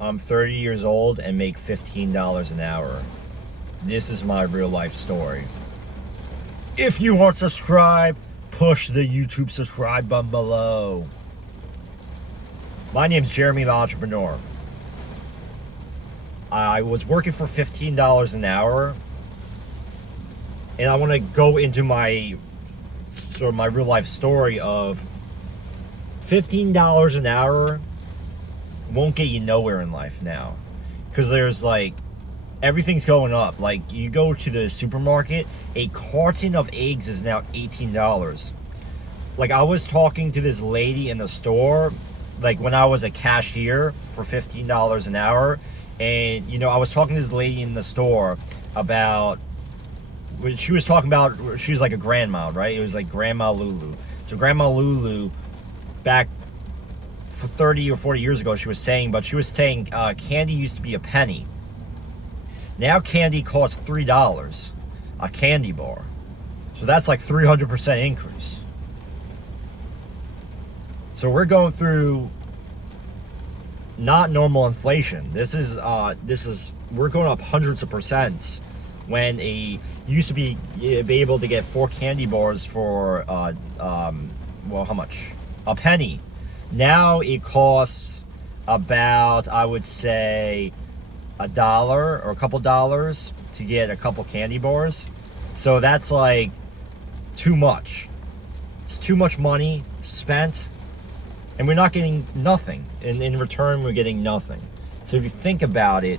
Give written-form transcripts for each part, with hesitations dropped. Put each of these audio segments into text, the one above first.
I'm 30 years old and make $15 an hour. This is my real life story. If you aren't subscribed, push the YouTube subscribe button below. My name's Jeremy the Entrepreneur. I was working for $15 an hour, and I want to go into my real life story of $15 an hour won't get you nowhere in life now, because there's like everything's going up. Like, you go to the supermarket, a carton of eggs is now $18. Like, I was talking to this lady in the store, like when I was a cashier for $15 an hour, and I was talking to this lady in the store about, she was talking about, she was like a grandma, right? It was like Grandma Lulu. So Grandma Lulu, back for 30 or 40 years ago, she was saying candy used to be a penny. Now candy costs $3 a candy bar. So that's like 300% increase. So we're going through not normal inflation. This is we're going up hundreds of percents, when used to be able to get 4 candy bars for well, how much? A penny. Now it costs about, I would say, $1 or a couple dollars to get a couple candy bars. So that's like too much. It's too much money spent, and we're not getting nothing. In return, we're getting nothing. So if you think about it,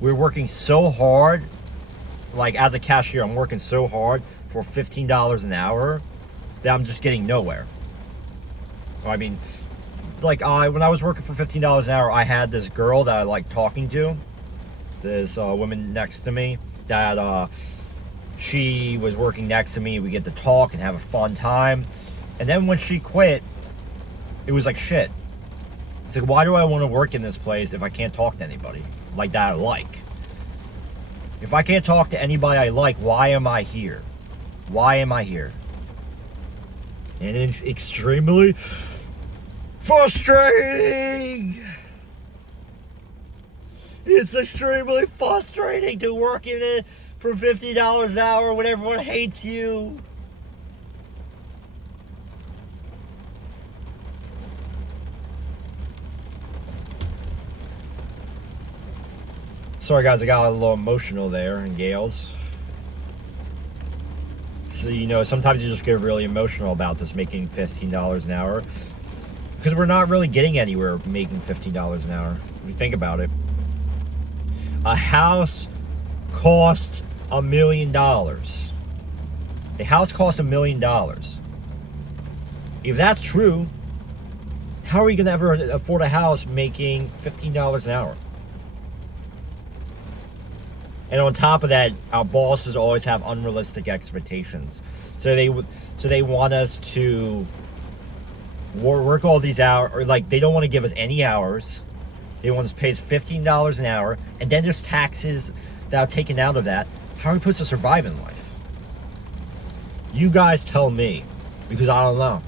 we're working so hard. Like, as a cashier, I'm working so hard for $15 an hour that I'm just getting nowhere. I mean, like, when I was working for $15 an hour, I had this girl that I liked talking to. This woman next to me that she was working next to me. We get to talk and have a fun time. And then when she quit, it was like shit. It's like, why do I want to work in this place if I can't talk to anybody like that I like? If I can't talk to anybody I like, why am I here? Why am I here? And it's extremely frustrating. It's extremely frustrating to work in it for $50 an hour when everyone hates you. Sorry guys, I got a little emotional there in Gales. So, sometimes you just get really emotional about this, making $15 an hour. Because we're not really getting anywhere making $15 an hour, if you think about it. A house costs $1 million. A house costs $1 million. If that's true, how are you going to ever afford a house making $15 an hour? And on top of that, our bosses always have unrealistic expectations. So they want us to work all these hours, or like, they don't want to give us any hours. They want us to pay us $15 an hour, and then there's taxes that are taken out of that. How are we supposed to survive in life? You guys tell me, because I don't know.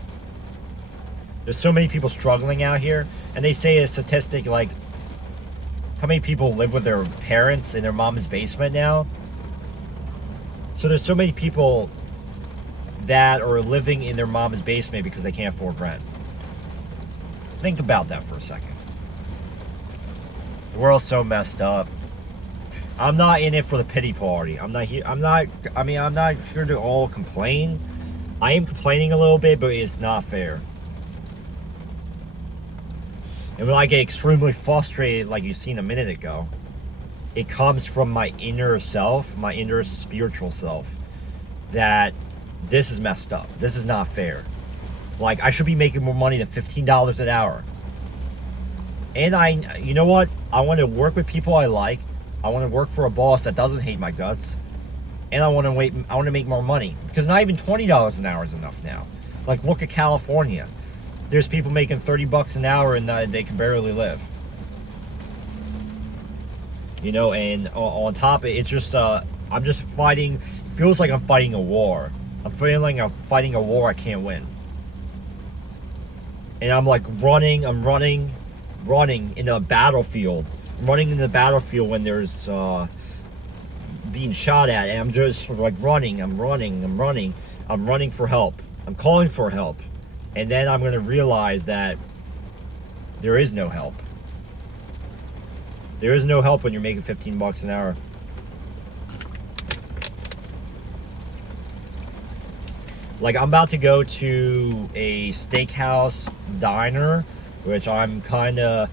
There's so many people struggling out here, and they say a statistic like, how many people live with their parents in their mom's basement now? So there's so many people that are living in their mom's basement because they can't afford rent. Think about that for a second. The world's so messed up. I'm not in it for the pity party. I'm not here to all complain. I am complaining a little bit, but it's not fair. And when I get extremely frustrated, like you seen a minute ago, it comes from my inner self, my inner spiritual self, that this is messed up. This is not fair. Like, I should be making more money than $15 an hour. And you know what? I want to work with people I like. I want to work for a boss that doesn't hate my guts. And I want to make more money. Because not even $20 an hour is enough now. Like, look at California. There's people making $30 an hour and they can barely live. And on top of it, it's just, I'm just fighting, it feels like I'm fighting a war. I'm feeling like I'm fighting a war I can't win. And I'm like running, running in a battlefield, when there's being shot at, and I'm just sort of like running, I'm running for help, I'm calling for help, and then I'm gonna realize that there is no help. There is no help when you're making $15 an hour. Like, I'm about to go to a steakhouse diner, which I'm kind of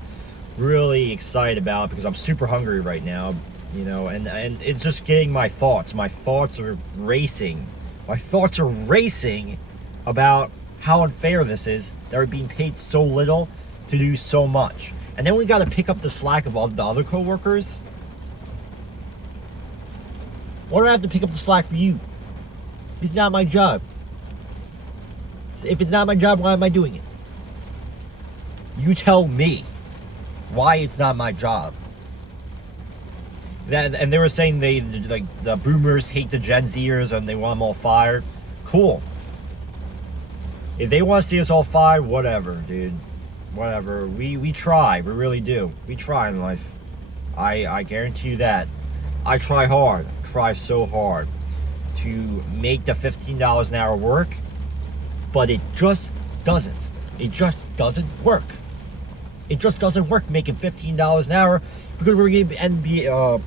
really excited about because I'm super hungry right now, you know, and it's just getting my thoughts. My thoughts are racing. My thoughts are racing about how unfair this is that we're being paid so little to do so much. And then we got to pick up the slack of all the other coworkers. Why do I have to pick up the slack for you? It's not my job. If it's not my job, why am I doing it? You tell me why it's not my job. And they were saying the boomers hate the Gen Zers and they want them all fired. Cool. If they want to see us all fired, whatever, dude. Whatever. We try. We really do. We try in life. I guarantee you that. I try hard. Try so hard to make the $15 an hour work, but it just doesn't. It just doesn't work. It just doesn't work making $15 an hour because we're going to